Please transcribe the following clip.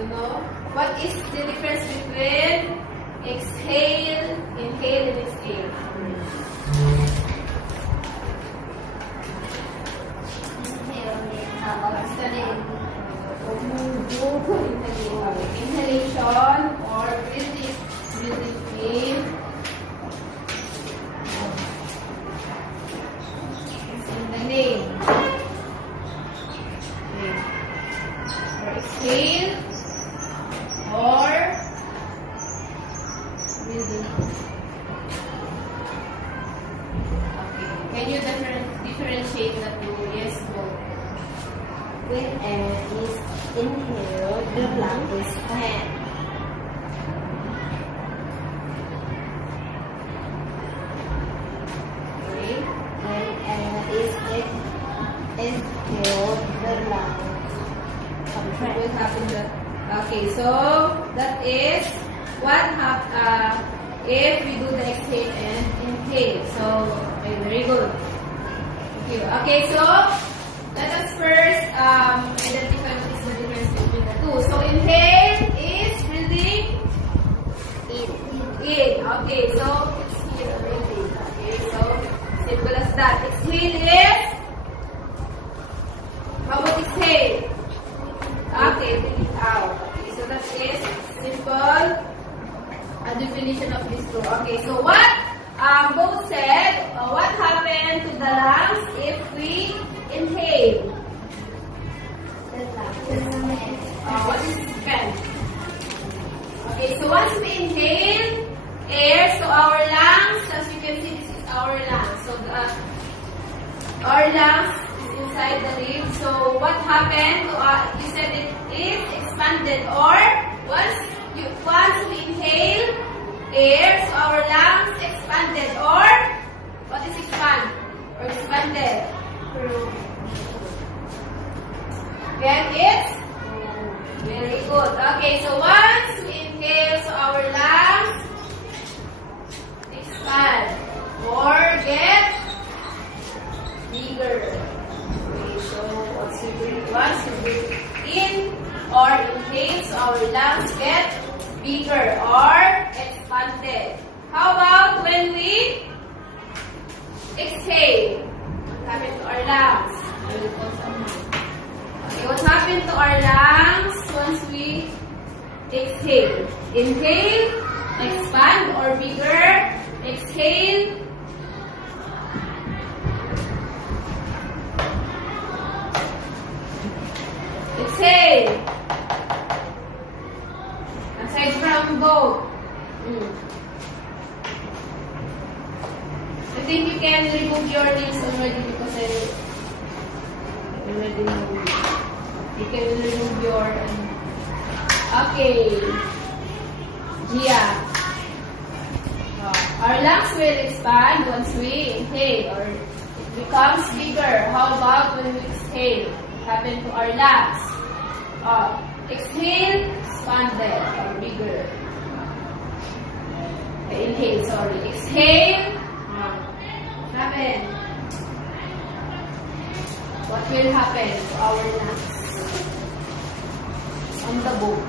You know? What is the difference between exhale, inhale, and exhale? Inhalation or breathing in. It's in the name. Okay. Or exhale or breathing. Okay. Can you differentiate the two? Yes, go. When air is inhaled, the lung is expand. Okay. When air is exhaled, the lung What contract. will happen that? Okay, so that is what happens if we do the exhale and inhale. So, okay, very good. Okay, so let us first identify what is the difference between the two. So, inhale is breathing in. Okay, so it's here already. Okay, so simple as that. Exhale is. How about exhale? Okay, bring it out. Okay, so that is simple definition of this two. Okay, so what both said, what happened to the lungs if we inhale? What is expand? Okay, so once we inhale air, so our lungs, as you can see, this is our lungs. So our lungs is inside the rib. So what happened to you said it is expanded, or once we inhale air, so our lungs expanded, or what is expand or expanded? Then it's very good. Okay, so once we inhale, so our lungs expand or get bigger. Okay, so once we breathe in or inhale, so our lungs get bigger or expanded. How about when we exhale? What happened to our lungs? Okay, what happened to our lungs once we exhale? Inhale, expand or bigger. Exhale, exhale. Aside from both. I think you can remove your nails already because I already know. You can remove your. Okay. Gia. Our lungs will expand once we inhale, or it becomes bigger. How about when we exhale? What happened to our lungs? Exhale, expanded or bigger. Inhale, sorry. Exhale. What happened? What will happen to our lungs? On the book.